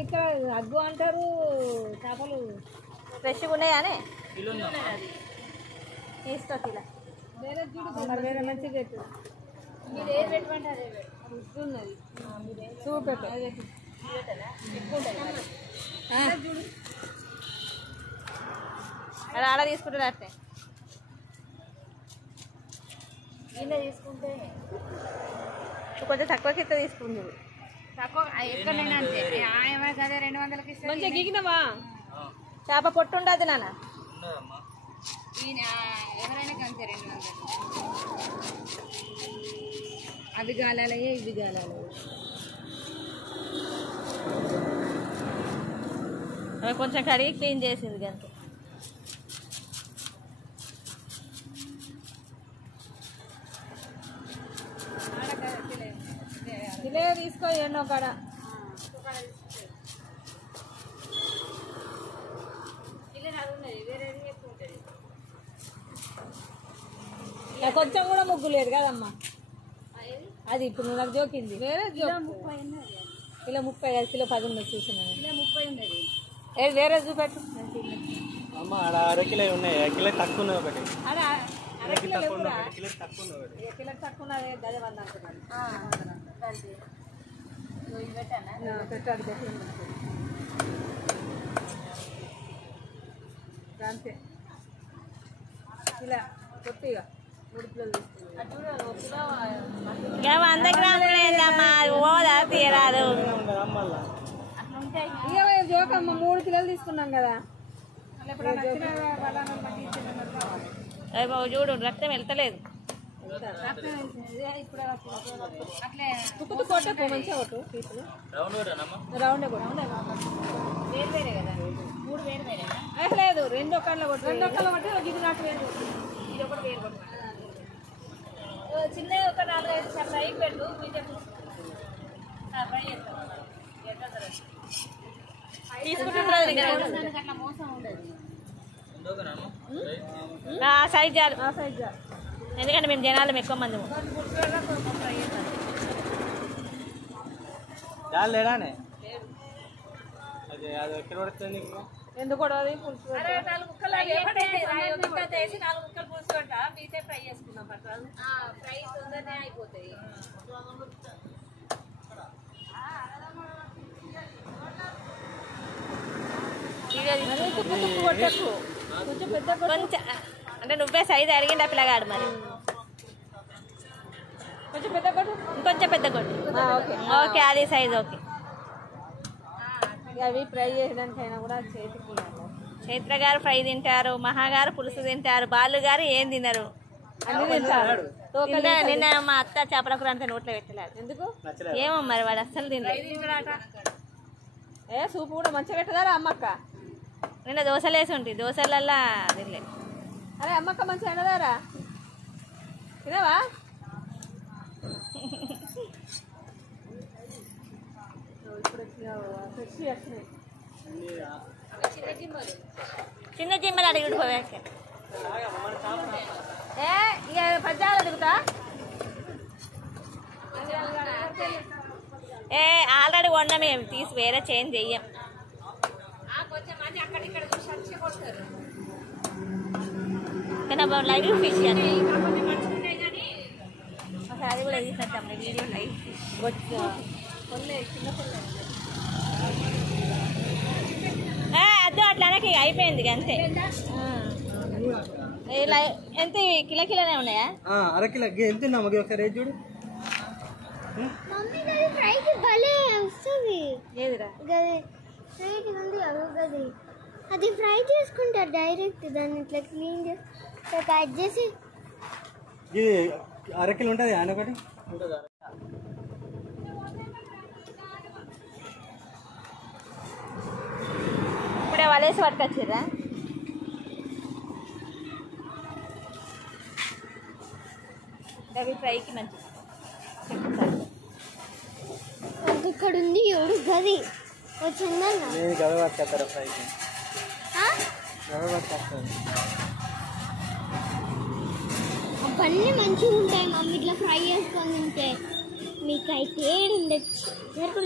ఇక్కడ అగ్గు అంటారు చేపలు ఫ్రెష్గా ఉన్నాయానే తీసుకో కిలో వేరే చూడు వేరే మంచిగా పెట్టు మీరు ఏది పెట్టమంటే అదే ఉన్నది చూపెట్టు చూడు అది ఆడ తీసుకుంటారు అట్టే ఇలా తీసుకుంటే కొంచెం తక్కువకి ఇస్తే తీసుకుంది తక్కువ ఎక్కడైనా అంతే కదా 200కి ఇస్తే మంచిగా గీకినవా చేప పొట్టు ఉండదు నాన్న ఎవరైనా అంతే 200 అది గాలాలయ్యే ఇది గాలాలయ్యే కొంచెం కడిగి క్లీన్ చేసింది కనుక కిలో తీసుకో ఎన్నో కాడ కొంచెం కూడా ముగ్గు లేదు కదమ్మా అది ఇప్పుడు నువ్వు నాకు జోకింది వేరే కిలో 30 కిలో 10 ఉన్నది చూసినాను కిలో 30 ఉన్నది ఏది వేరే చూపెట్టు అరకిలో ఉన్నాయి కిలో తక్కువ ఉన్నాయి ఒకటి కిలో తక్కువ ఉన్నది గదే 100 అంటున్నాను పెట్టాలి అంతే ఇలా కొద్దిగా 3 కిలోలు తీసుకున్నాను 100 గ్రాములు ఓదా తీరాదు జోకమ్మ 3 కిలోలు తీసుకున్నాం కదా చూడు రక్తం వెళ్తలేదు కొట్టకు మంచిగా కొట్టు పీసులు రౌండ్ వేరే కదా 3 వేరే లేదు 2 ఒక్కళ్ళ కొట్టు 2 ఒక్కళ్ళ కొట్టి ఇది నాకు వేరు ఇది ఒకటి వేరు కొట్టు చిన్న ఒక 4-5 ఫ్రై పెట్టు ఫ్రై తీసుకుంటున్నారు మోసం ఉండదు సైజ్ చాలు ఎందుకంటే మేము జనాలు ఎక్కువ మంది లేడానే అది ఎక్కడ పడుతుంది ఎందుకు అది పులుసు 4 ముక్కలు వేసి 4 ముక్కలు పులుసు కొట్టా మీతే ఫ్రై చేసుకున్నాం ఫ్రై తొందరనే అయిపోతాయి కొంచెం అంటే నువ్వే సైజు అడిగింది ఆ పిల్లగాడు మరి కొంచెం పెద్ద కొట్టు ఇంకొంచెం పెద్ద కొట్టు ఓకే అది సైజ్ ఓకే అవి ఫ్రై చేయడానికైనా కూడా చేతికి చైత్ర గారు ఫ్రై తింటారు మహాగారు పులుసు తింటారు బాలు గారు ఏం తినరు అన్ని తింటారు నిన్న మా అత్త చేపల కూర అంతా నోట్లో పెట్టలేదు ఎందుకు ఏమో మరి వాడు అస్సలు తినలేదు సూపు కూడా మంచిగా పెట్టదారా అమ్మక్క నిన్న దోశలు వేసి ఉంటుంది దోశలల్లా తినలేదు అరే అమ్మక్క మంచిగా ఎండదారా తినవా చిన్న జిమ్మలు అడిగి పోయాక ఇక పద్యాలు అడుగుతా ఆల్రెడీ వండ మేము తీసి వేరే చేంజ్ చెయ్యం కానీ లైవ్ ఫిష్ అని అది కూడా తీసినట్టు వీడియో లైవ్ అదో అట్లానే అయిపోయింది అంతే ఎంత కిలోనే ఉన్నాయా అరకిలో ఎంత ఒకసారి రేట్ చూడు అది ఫ్రై చేసుకుంటారు డైరెక్ట్ దాన్ని ఇట్లా క్లీన్ చేసి కట్ చేసి ఇది అరకిలో ఉంటుంది ఆయన ఒకటి ఇప్పుడే వలేసి పట్టుకొచ్చిర్రా అవి ఫ్రైకి మంచిది ఇక్కడ ఉంది ఎవడు గది వచ్చిందన్న గవ పట్టుకొస్తారు ఫ్రైకి గవ పట్టుకొస్తారు అవన్నీ మంచిగా ఉంటాయి మమ్మీ ఇట్లా ఫ్రై చేసుకొని తింటే మీకు అయితే ఉండొచ్చు